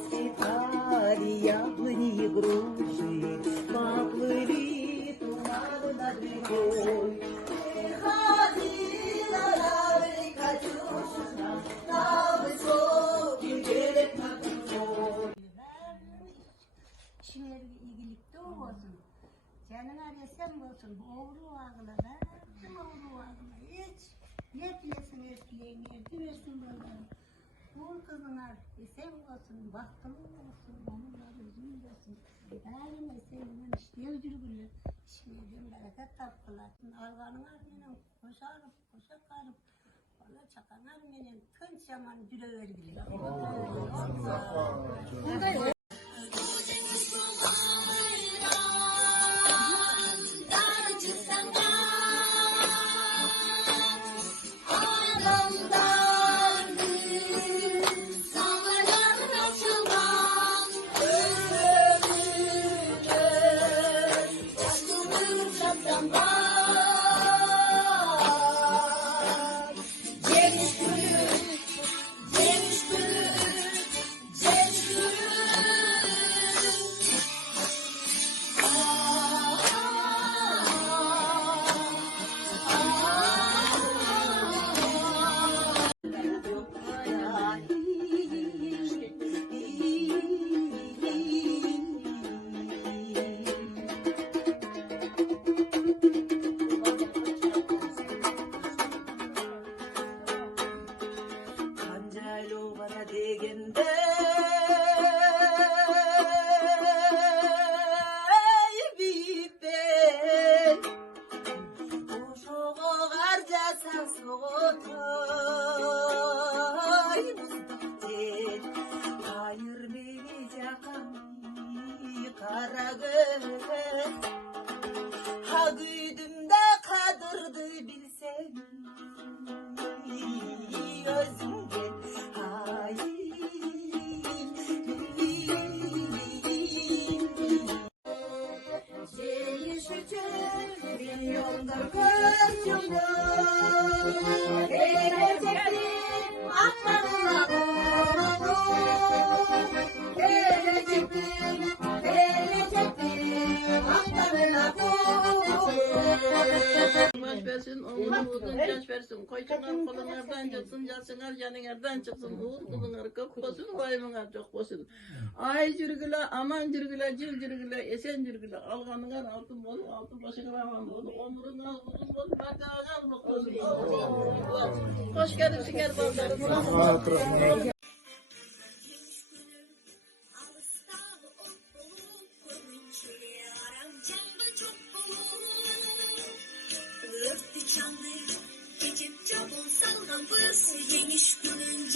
Расцветали яблони и груши, поплыли туманы над рекой. Приходила Лаврика Катюшина на высокий берег над рекой. İşine ilgilikte olsun. Canına desem olsun. Oğlu ağla da. Oğlu ağla. Hiç. Yetmesin etkileyin. Yetmesin böyle. Oğul kızına desem olsun. Baktılı olsun. Onunla üzüm olsun. Daima senin işliyor cürgülü. İşine dün bereket taptılar. Alganın armenen koşarıp koşakarıp. Valla çakan armenen kınç yaman cüre vergiler. Degende biten uşoğu garcasa soğutay muzdukten hayır beni jakami kara göz ha güydümde kadırdı bilsem özümden milyonlar göz yumur gelecektim aklarına vurur gelecektim aklarına vurur. Baş versin, oğlum uzun yaş versin, koyçalar kolunlardan çıksın, yasınar yanınlardan çıksın, uğur kulunlar köp olsun, vayımınar çok olsun. Ay cürgüle, aman cürgüle, cil cürgüle, esen cürgüle, alganıgan altın bol, altın başına aman bol, omuruna uzun bol, bardağına mutlu olsun. Hoş geldin şeker ballarım. Gecem cabul sallan burası yemiş günün